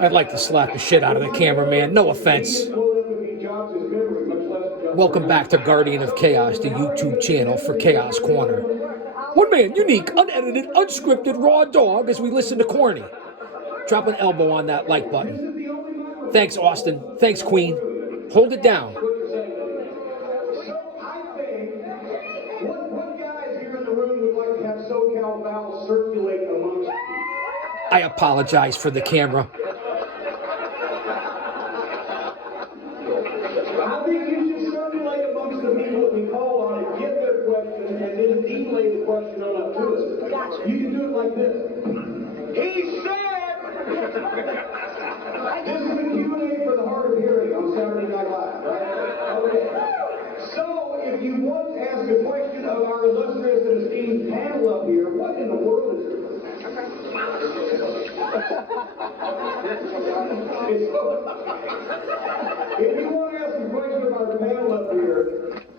I'd like to slap the shit out of the cameraman. No offense. Welcome back to Guardian of Chaos, the YouTube channel for Chaos Corner. One man, unique, unedited, unscripted, raw dog as we listen to Corny. Drop an elbow on that like button. Thanks, Austin. Thanks, Queen. Hold it down. I apologize for the camera. I think you should circulate amongst the people that we call on and get their question and then delay the question on up to us. Gotcha. You can do it like this. He said! This is the Q&A for the hard of hearing on Saturday Night Live, right? Okay. So, if you want to ask a question of our illustrious and esteemed panel up here, what in the world is it? If you want to ask a question of our panel up here,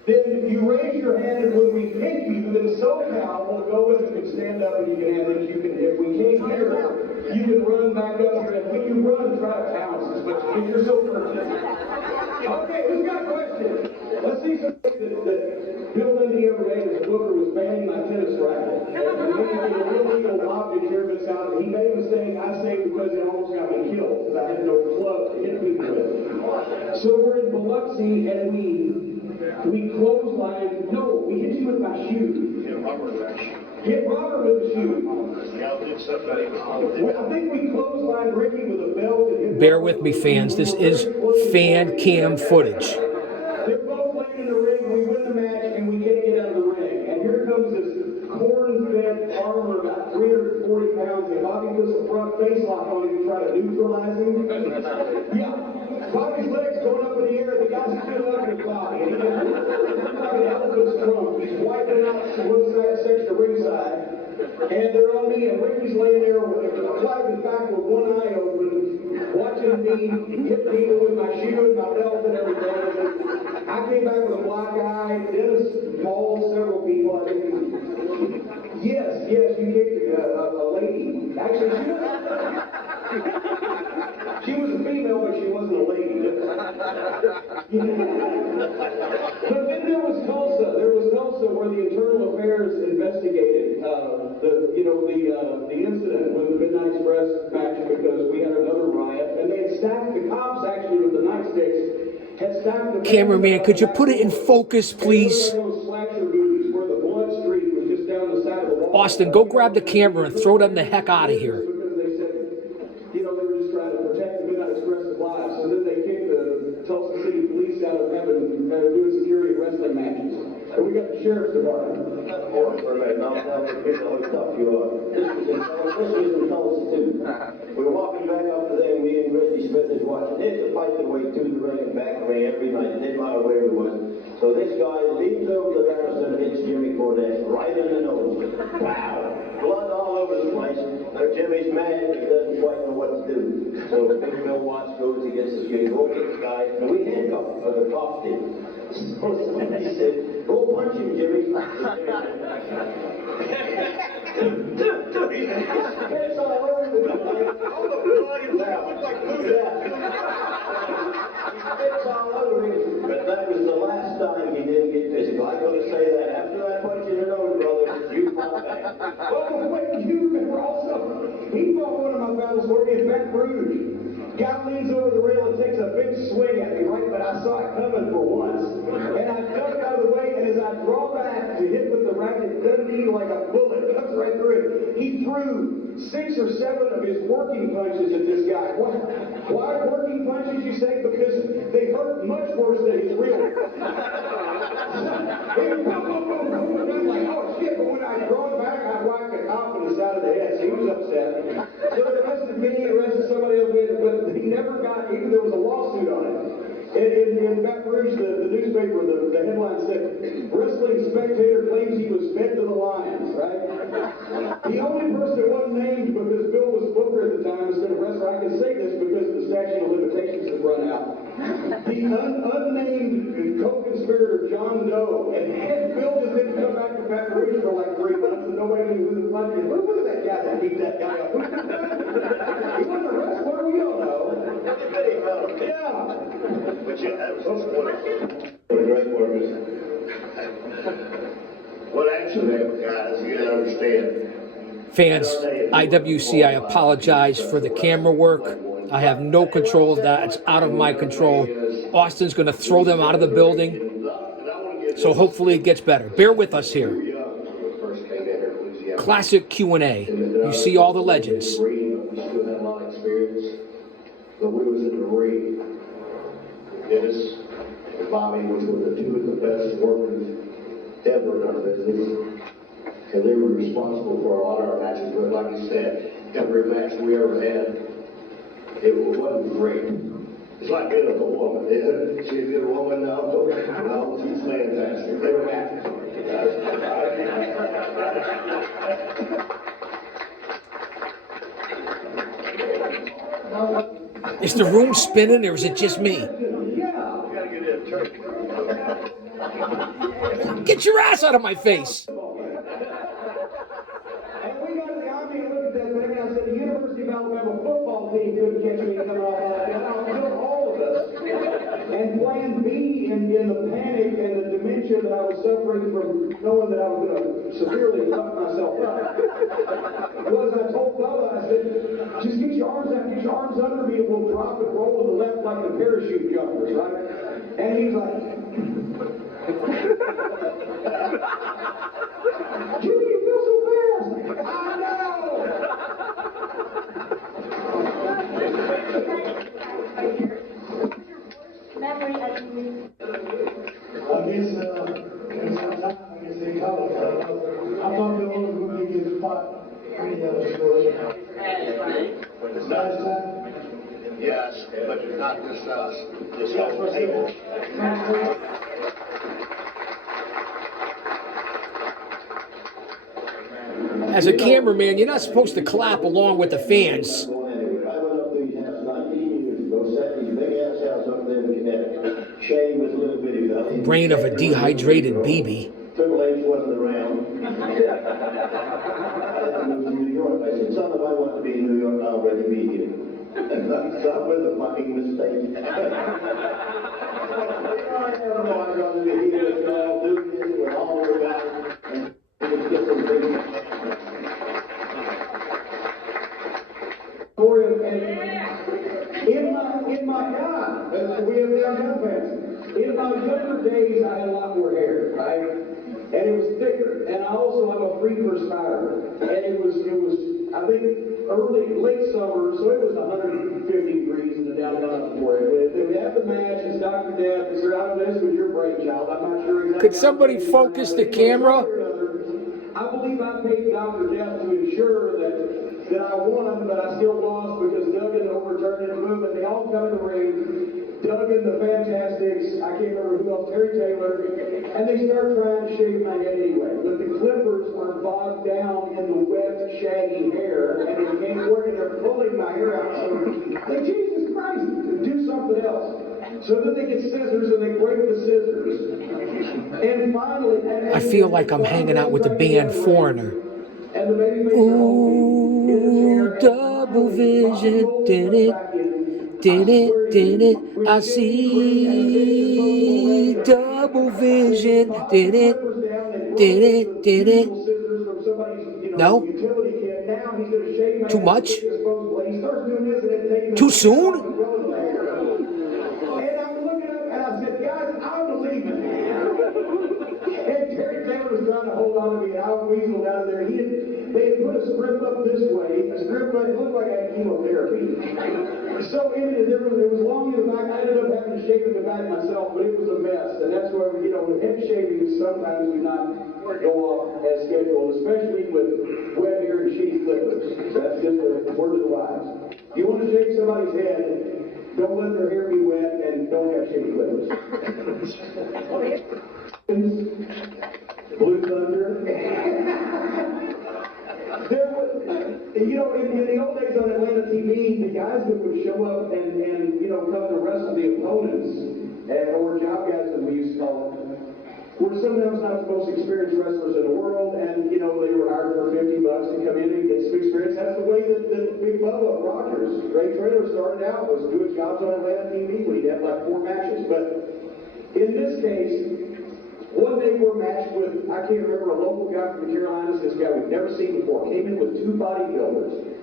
then you raise your hand, and when we pick you, then SoCal will go with it and stand up, and you can have it. You can, if we can't hear it, you can run back up here, and when you run, try to pounce as much as you're so perfect. Okay, who's got a question? Let's see something that Bill Lindy ever made as a booker was banning my tennis racket. And then he made an illegal object here, but he made a mistake, I say, because it almost got me killed, because I had no club to hit people with. So we're in Biloxi, and we clothesline. No, we hit you with my shoe. Hit Robert with the shoe. I think we clotheslined Ricky with a belt. Bear with me, fans. This is fan cam footage. They're both laying in the ring. We win the match, and we can't get out of the ring. And here comes this corn-fed farmer, about 340 pounds, and Bobby puts a front face lock on him to try to neutralize him. Yeah. Bobby's legs going up in the air, the guy's still up in his body. And he's like an elephant's trunk. He's wiping out to one side section of ringside. And they're on me, and Ricky's laying there with a flat his back with one eye open, watching me hit people with my shoe and my belt and everything. I came back with a black eye. Dennis mauled several people. I think. Yes, you kicked a lady. Actually, she was a female, but she wasn't a lady. But then there was Tulsa. Where the Internal Affairs investigated the incident with the Midnight Express match because we had another riot, and they had stacked the cops actually with the nightsticks. Had stacked the Cameraman, could you put it in focus, please? Austin, go grab the camera and throw them the heck out of here. Because they said, they were just trying to protect the Midnight Express's lives. So then they kicked the Tulsa City Police out of heaven doing security wrestling matches. And we got the Sheriff's Department. Hold on for a minute. Now forget how tough you are. This was in Tulsa, too. We were walking back up to there, and me and Reggie Smith is watching. There's a fight that way to the ring and back of the ring every night. It didn't matter where we was. So this guy leans over the banister and hits Jimmy Cornette right in the nose. Wow! Blood all over the place. Now Jimmy's mad. He doesn't quite know what to do. So Big Bill Watts goes, he gets the skate, go get this guy, and we handcuff him, or the cop did. So somebody said, go punch him, Jimmy. It's all over the place. All the blood is out. It's like food. It's all over him. But that was the last time he didn't get physical. I'm going to say that. After that punch in the nose, brother, you fought back. Oh, wait, you remember also, he fought one of my battles for me in Baton Rouge. Guy leans over the rail and takes a big swing at me, right? But I saw it coming for once. And I ducked out of the way, and as I draw back to hit with the racket, it doesn't need like a bullet. It comes right through it. He threw 6 or 7 of his working punches at this guy. Why working punches, you say? Because they hurt much worse than his real ones. He was boom, boom, boom, boom, and I'm like, oh shit, but when I draw back, I whacked the cop in the side of the head, so he was upset. So they arrested me, arrested somebody else, but he never got, even there was a lawsuit on it. In Baton Rouge, the newspaper, the headline said, wrestling spectator claims he was fed to the lions, right? The only person that wasn't named because Bill was booker at the time instead of wrestler, I can say this because the statute of limitations had run out. The unnamed co-conspirator, John Doe, and Bill just didn't come back to Baton Rouge for like 3 months, and nobody knew who the fuck was. Who was that guy that beat that guy up? He wasn't a wrestler, we don't know. Yeah. But yeah, that was wonderful. What a great workers. What actually happened, guys, you gotta understand. Fans, IWC, I apologize for the camera work. I have no control of that. It's out of my control. Austin's going to throw them out of the building. So hopefully it gets better. Bear with us here. Classic Q&A. You see all the legends. We still had a lot of experience. But we was in the ring. Dennis and Bobby, which were the two of the best workers ever in our business. And they were responsible for a lot of our matches. But like you said, every match we ever had, it wasn't great. It's like being a woman. She's a good woman now. No, she's fantastic. They were happy. Is the room spinning or is it just me? Get your ass out of my face. And we got to the Army and looked at that thing, and I said, the University of Alabama football team couldn't catch me coming off like that. I'll kill all of us. And plan B in the panic and the dementia that I was suffering from knowing that I was going to severely fuck myself up was I told Bubba, I said, just get your arms out, get your arms under me, and we'll drop and roll to the left like the parachute jumpers, right? And he's like, Jimmy, you feel so fast. I know. Memory as you I guess they call it. I thought the only one could get spot. Last time? Yes, but not just us. Just us people. As a cameraman, you're not supposed to clap along with the fans. I went up these houses 19 years ago, sat in these big ass house up there in Connecticut. Shane was a little bitty fellow. Brain of a dehydrated BB. Triple H wasn't around. I had to move to New York. I said, son, if I want to be in New York, I'll already be here. So that was a fucking mistake. I don't know, I'd rather be here with y'all, doing this with all the guys, and just get some things. In my God, we have downtown fans. In my younger days, I had a lot more hair, right? And it was thicker. And I also am a free perspire. And it was, I think, late summer, so it was 150 degrees in the downtown for it. We had the match, it's Dr. Death, it's out of this was your brainchild. I'm not sure exactly. Could somebody focus the camera? I believe I paid Dr. Death to ensure that I won, but I still lost because Duggan overturned it and moved, and they all come in the ring. Duggan, the Fantastics, I can't remember who else, Terry Taylor, and they start trying to shave my head anyway. But the clippers are bogged down in the wet, shaggy hair, and it can't work, and they're pulling my hair out. So, like, Jesus Christ, do something else. So then they get scissors and they break the scissors. And finally, I feel like I'm hanging out with the band Foreigner. Ooh, double vision, did it, I see double vision, did it, no? Too much? Too soon? And I'm looking up and I said, guys, I'm believing. And Terry Taylor was trying to hold on to me, and I was weaseled out of there. They had put a strip up this way, a strip up, it looked like I had chemotherapy. So there was long in the back. I ended up having to shave in the back myself, but it was a mess. And that's where, with head shaving, sometimes do not go off as scheduled, especially with wet hair and shitty clippers. That's just a word of the wise. If you want to shave somebody's head, don't let their hair be wet and don't have shitty clippers. Blue Thunder. There was, in the old days on Atlanta TV, the guys that would show up and come to wrestle the opponents, or job guys as we used to call them, were sometimes not the most experienced wrestlers in the world, and you know they were hired for $50 to come in and get some experience. That's the way that Big Bubba Rogers, Great Trailer, started out, was doing jobs on Atlanta TV when he had like 4 matches. But in this case, one day we're matched with, I can't remember, a local guy from the Carolinas, this guy we've never seen before, came in with 2 bodybuilders.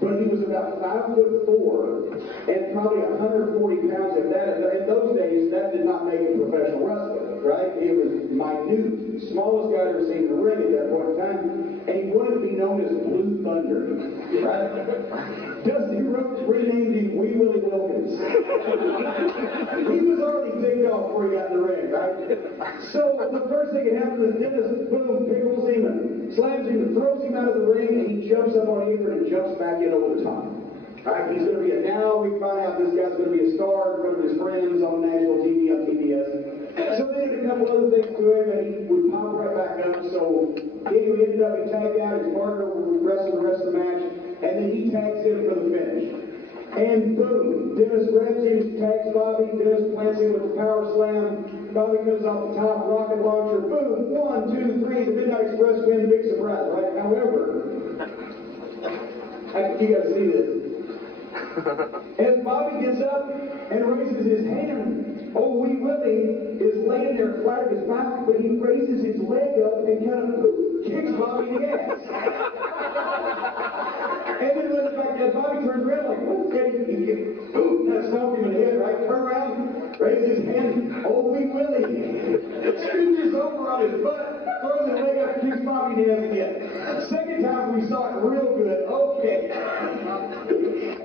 But he was about 5'4" and probably 140 pounds at that. In those days, that did not make a professional wrestler, right? It was minute, smallest guy I'd ever seen in the ring at that point in time. And he wanted to be known as Blue Thunder, right? Dusty Rhodes renamed him Wee Willie Wilkins. He was already ticked off before he got in the ring, right? So the first thing that happens is Dennis, boom, pickles him and slams him and throws him out of the ring, and he jumps up on the apron and jumps back in over the top. Right? He's going to be now we find out this guy's going to be a star in front of his friends on national TV, on TBS. So they did a couple other things to him, and he would pop right back up. So he ended up, he tagged out, his partner would wrestle the rest of the match, and then he tags in for the finish. And boom, Dennis grabs him, tags Bobby, Dennis plants him with the power slam. Bobby comes off the top, rocket launcher, boom, 1, 2, 3, the Midnight Express win, big surprise, right? However, you gotta see this. As Bobby gets up and raises his hand, old Wee Willie is laying there flat on his back, but he raises his leg up and kind of kicks Bobby in the ass. And then when Bobby turns around like, okay, boom, kind of stomped him in the head, right? Turn around, raises his hand, old Wee Willie scooches over on his butt, throws his leg up, kicks Bobby in the ass again. Second time we saw it real good, okay.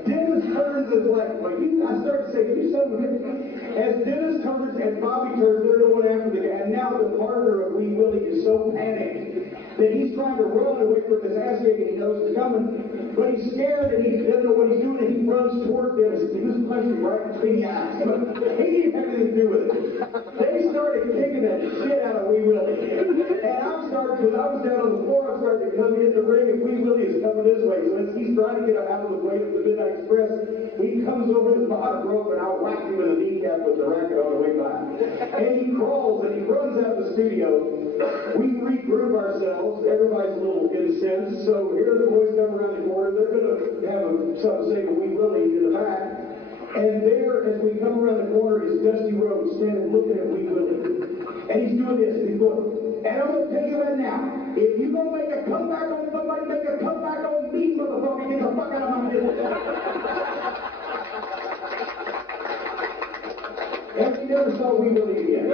Dennis turns and is like, well, I start to say, you son of a bitch. As Dennis turns and Bobby turns, they're going after the guy. And now the partner of Wee Willie is so panicked that he's trying to run away from his ass kick and he knows it's coming. But he's scared and he doesn't know what he's doing and he runs toward Dennis. He just punched him right between the eyes. But he didn't have anything to do with it. They started kicking the shit out of Wee Willie. And I'm starting, because I was down on the floor, I'm starting to come in the ring and Wee Willie is coming this way. So as he's trying to get out of the way of the Midnight Express, he comes over the bottom rope and I'll whack him with a kneecap with the racket on the way by. And he crawls and he runs out of the studio. We regroup ourselves. Everybody's a little incensed. So here the boys come around the corner. They're going to have something to say to Wee Willie in the back. And there, as we come around the corner, is Dusty Rhodes standing looking at Wee Willie. And he's doing this. He's going, and I'm going to tell you right now, if you're going to make a comeback on somebody, make a comeback on me, motherfucker. Get the fuck out of my business. And we never saw Wee Willie again.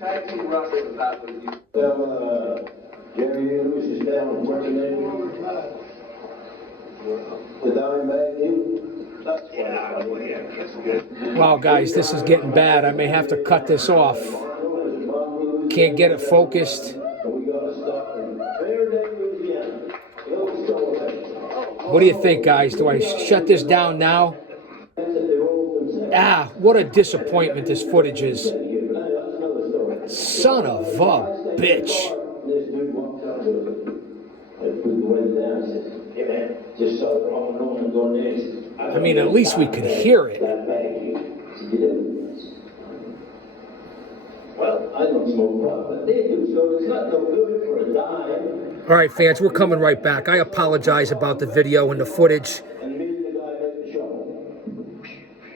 Tag team wrestling about with you. Jerry Lewis is down working in the Diamondback. That's good. Wow, guys, this is getting bad. I may have to cut this off. Can't get it focused. What do you think, guys? Do I shut this down now? Ah, what a disappointment this footage is. Son of a bitch. I mean, at least we could hear it. Well, I don't smoke pot, but they do, so it's not no good for a dime. All right, fans, we're coming right back. I apologize about the video and the footage. And me and the guy make the show.